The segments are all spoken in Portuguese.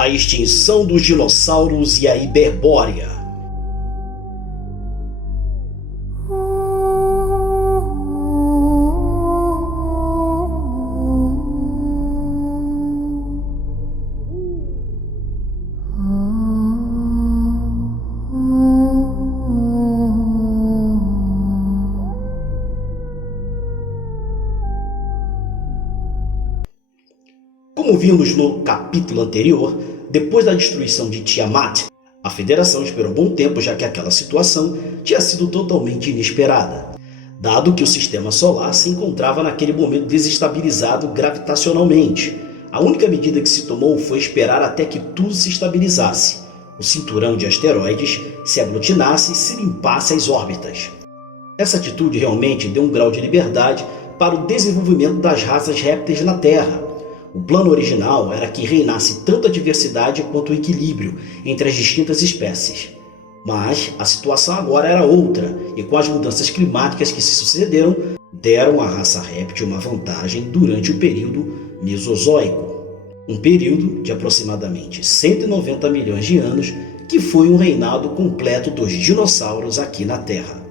A extinção dos dinossauros e a hiperbórea. Como vimos no capítulo anterior, depois da destruição de Tiamat, a Federação esperou bom tempo, já que aquela situação tinha sido totalmente inesperada, dado que o Sistema Solar se encontrava naquele momento desestabilizado gravitacionalmente. A única medida que se tomou foi esperar até que tudo se estabilizasse, o cinturão de asteroides se aglutinasse e se limpasse as órbitas. Essa atitude realmente deu um grau de liberdade para o desenvolvimento das raças répteis na Terra. O plano original era que reinasse tanto a diversidade quanto o equilíbrio entre as distintas espécies. Mas a situação agora era outra, e com as mudanças climáticas que se sucederam, deram à raça réptil uma vantagem durante o período Mesozoico, um período de aproximadamente 190 milhões de anos, que foi um reinado completo dos dinossauros aqui na Terra.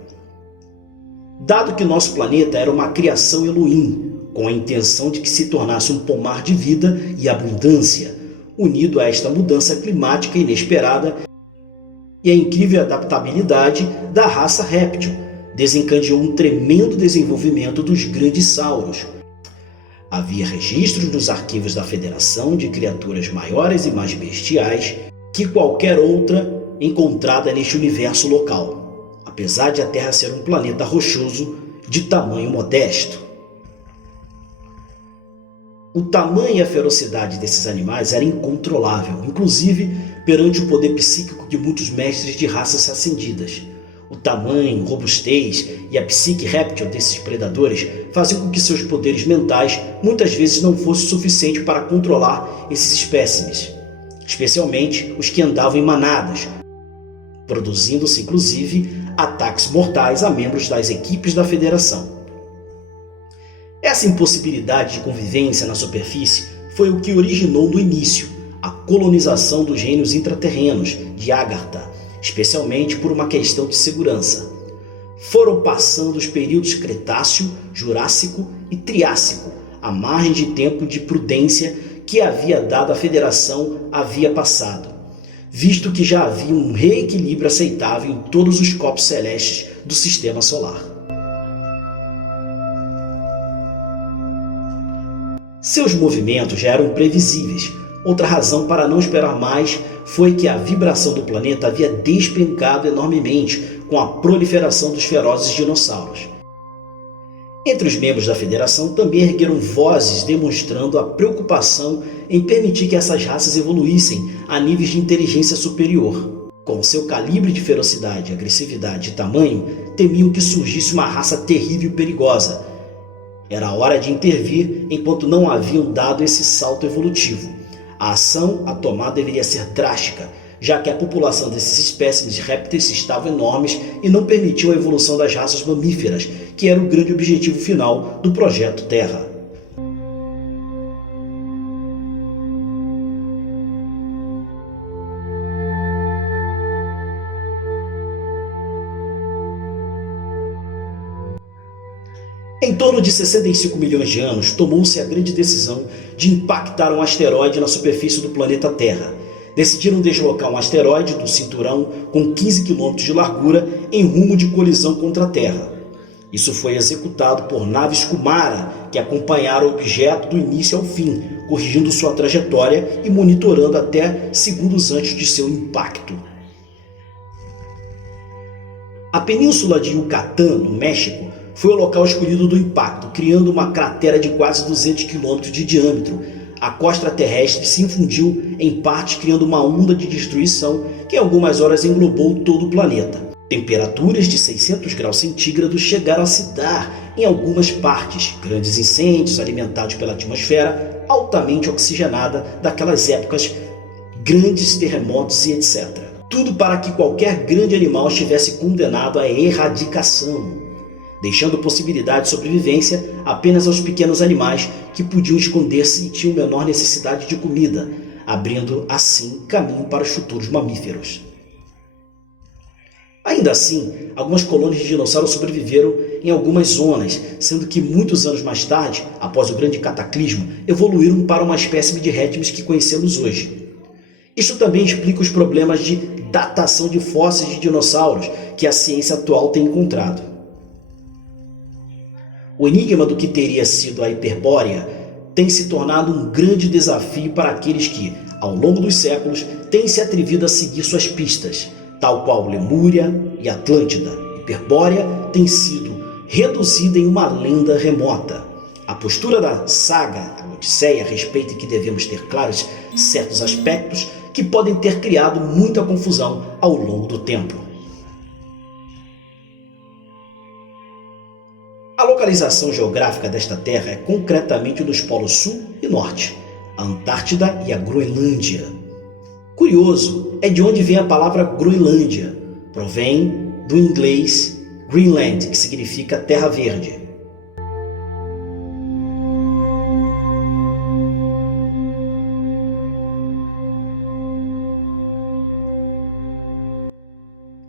Dado que nosso planeta era uma criação Elohim, com a intenção de que se tornasse um pomar de vida e abundância, unido a esta mudança climática inesperada e a incrível adaptabilidade da raça réptil, desencadeou um tremendo desenvolvimento dos grandes sauros. Havia registros nos arquivos da Federação de criaturas maiores e mais bestiais que qualquer outra encontrada neste universo local, apesar de a Terra ser um planeta rochoso de tamanho modesto. O tamanho e a ferocidade desses animais era incontrolável, inclusive perante o poder psíquico de muitos mestres de raças ascendidas. O tamanho, robustez e a psique réptil desses predadores faziam com que seus poderes mentais muitas vezes não fossem suficientes para controlar esses espécimes, especialmente os que andavam em manadas, produzindo-se inclusive ataques mortais a membros das equipes da Federação. Essa impossibilidade de convivência na superfície foi o que originou no início a colonização dos reinos intraterrenos de Agartha, especialmente por uma questão de segurança. Foram passando os períodos Cretáceo, Jurássico e Triássico, a margem de tempo de prudência que havia dado a Federação havia passado, visto que já havia um reequilíbrio aceitável em todos os corpos celestes do Sistema Solar. Seus movimentos já eram previsíveis. Outra razão para não esperar mais foi que a vibração do planeta havia despencado enormemente com a proliferação dos ferozes dinossauros. Entre os membros da Federação também ergueram vozes demonstrando a preocupação em permitir que essas raças evoluíssem a níveis de inteligência superior. Com seu calibre de ferocidade, agressividade e tamanho, temiam que surgisse uma raça terrível e perigosa. Era hora de intervir enquanto não haviam dado esse salto evolutivo. A ação a tomar deveria ser drástica, já que a população desses espécimes de répteis estavam enormes e não permitiam a evolução das raças mamíferas, que era o grande objetivo final do Projeto Terra. Em torno de 65 milhões de anos, tomou-se a grande decisão de impactar um asteroide na superfície do planeta Terra. Decidiram deslocar um asteroide do cinturão com 15 km de largura em rumo de colisão contra a Terra. Isso foi executado por naves Kumara, que acompanharam o objeto do início ao fim, corrigindo sua trajetória e monitorando até segundos antes de seu impacto. A península de Yucatán, no México, foi o local escolhido do impacto, criando uma cratera de quase 200 km de diâmetro. A crosta terrestre se infundiu em parte, criando uma onda de destruição que em algumas horas englobou todo o planeta. Temperaturas de 600 graus centígrados chegaram a se dar em algumas partes, grandes incêndios alimentados pela atmosfera altamente oxigenada daquelas épocas, grandes terremotos e etc. Tudo para que qualquer grande animal estivesse condenado à erradicação, deixando possibilidade de sobrevivência apenas aos pequenos animais que podiam esconder-se e tinham menor necessidade de comida. abrindo assim caminho para os futuros mamíferos. Ainda assim, algumas colônias de dinossauros sobreviveram em algumas zonas, sendo que muitos anos mais tarde, após o grande cataclisma, evoluíram para uma espécie de répteis que conhecemos hoje. Isso também explica os problemas de datação de fósseis de dinossauros que a ciência atual tem encontrado. O enigma do que teria sido a Hiperbórea tem se tornado um grande desafio para aqueles que, ao longo dos séculos, têm se atrevido a seguir suas pistas, tal qual Lemúria e Atlântida. Hiperbórea tem sido reduzida em uma lenda remota. A postura da saga, a Odisseia, respeita que devemos ter claros certos aspectos que podem ter criado muita confusão ao longo do tempo. A localização geográfica desta terra é concretamente nos polos sul e norte, a Antártida e a Groenlândia. Curioso é de onde vem a palavra Groenlândia. Provém do inglês Greenland, que significa terra verde.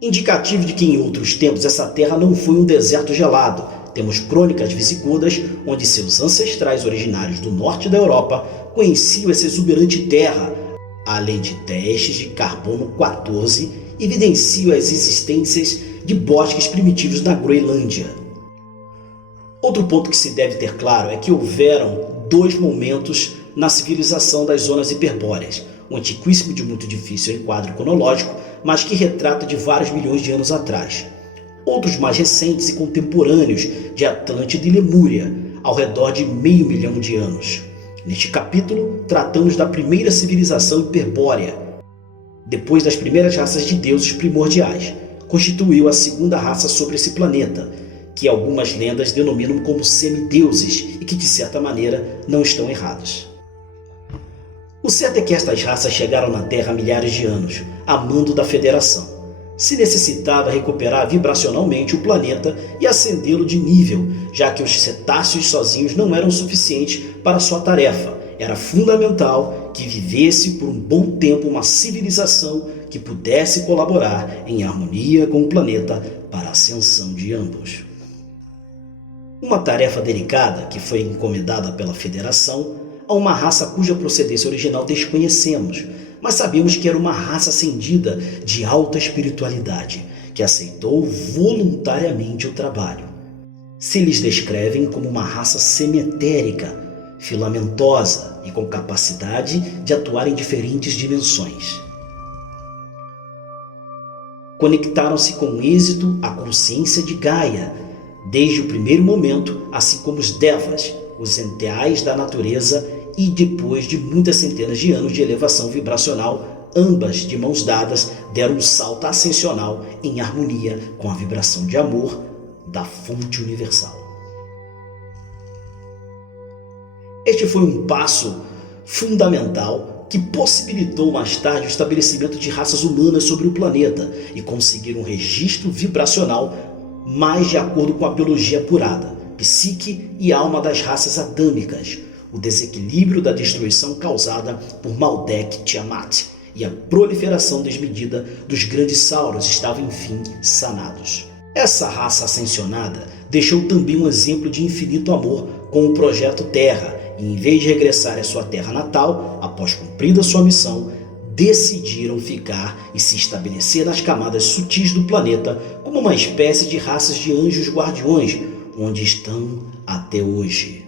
Indicativo de que em outros tempos essa terra não foi um deserto gelado. Temos crônicas visigodas onde seus ancestrais originários do norte da Europa conheciam essa exuberante terra, além de testes de carbono 14, evidenciam as existências de bosques primitivos na Groenlândia. Outro ponto que se deve ter claro é que houveram dois momentos na civilização das zonas hiperbóreas, um antiquíssimo de muito difícil enquadro cronológico, mas que retrata de vários milhões de anos atrás. Outros mais recentes e contemporâneos de Atlântida e Lemúria, ao redor de 500 milhões de anos. Neste capítulo, tratamos da primeira civilização hiperbórea. Depois das primeiras raças de deuses primordiais, constituiu a segunda raça sobre esse planeta, que algumas lendas denominam como semideuses e que, de certa maneira, não estão errados. O certo é que estas raças chegaram na Terra há milhares de anos, a mando da Federação. Se necessitava recuperar vibracionalmente o planeta e acendê-lo de nível, já que os cetáceos sozinhos não eram suficientes para sua tarefa. Era fundamental que vivesse por um bom tempo uma civilização que pudesse colaborar em harmonia com o planeta para a ascensão de ambos. Uma tarefa delicada que foi encomendada pela Federação a uma raça cuja procedência original desconhecemos, mas sabemos que era uma raça ascendida de alta espiritualidade, que aceitou voluntariamente o trabalho. Se lhes descrevem como uma raça semietérica, filamentosa e com capacidade de atuar em diferentes dimensões. Conectaram-se com êxito à consciência de Gaia, desde o primeiro momento, assim como os Devas, os enteais da natureza, e depois de muitas centenas de anos de elevação vibracional, ambas de mãos dadas deram um salto ascensional em harmonia com a vibração de amor da fonte universal. Este foi um passo fundamental que possibilitou mais tarde o estabelecimento de raças humanas sobre o planeta e conseguir um registro vibracional mais de acordo com a biologia apurada, psique e alma das raças adâmicas, o desequilíbrio da destruição causada por Maldek Tiamat e a proliferação desmedida dos grandes sauros estavam enfim sanados. Essa raça ascensionada deixou também um exemplo de infinito amor com o Projeto Terra e, em vez de regressar à sua terra natal, após cumprida sua missão, decidiram ficar e se estabelecer nas camadas sutis do planeta como uma espécie de raças de anjos guardiões, onde estão até hoje.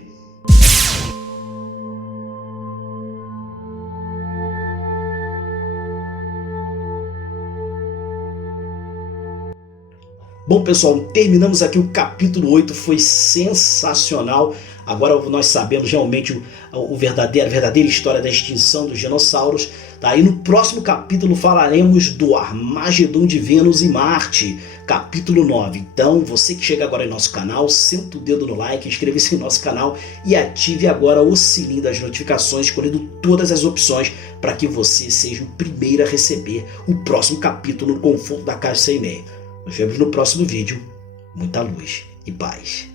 Bom, pessoal, terminamos aqui o capítulo 8, foi sensacional. Agora nós sabemos realmente a verdadeira história da extinção dos dinossauros. Tá? E no próximo capítulo falaremos do Armagedon de Vênus e Marte, capítulo 9. Então, você que chega agora em nosso canal, senta o dedo no like, inscreva-se em nosso canal e ative agora o sininho das notificações, escolhendo todas as opções para que você seja o primeiro a receber o próximo capítulo no conforto da caixa sem e-mail. Nos vemos no próximo vídeo. Muita luz e paz.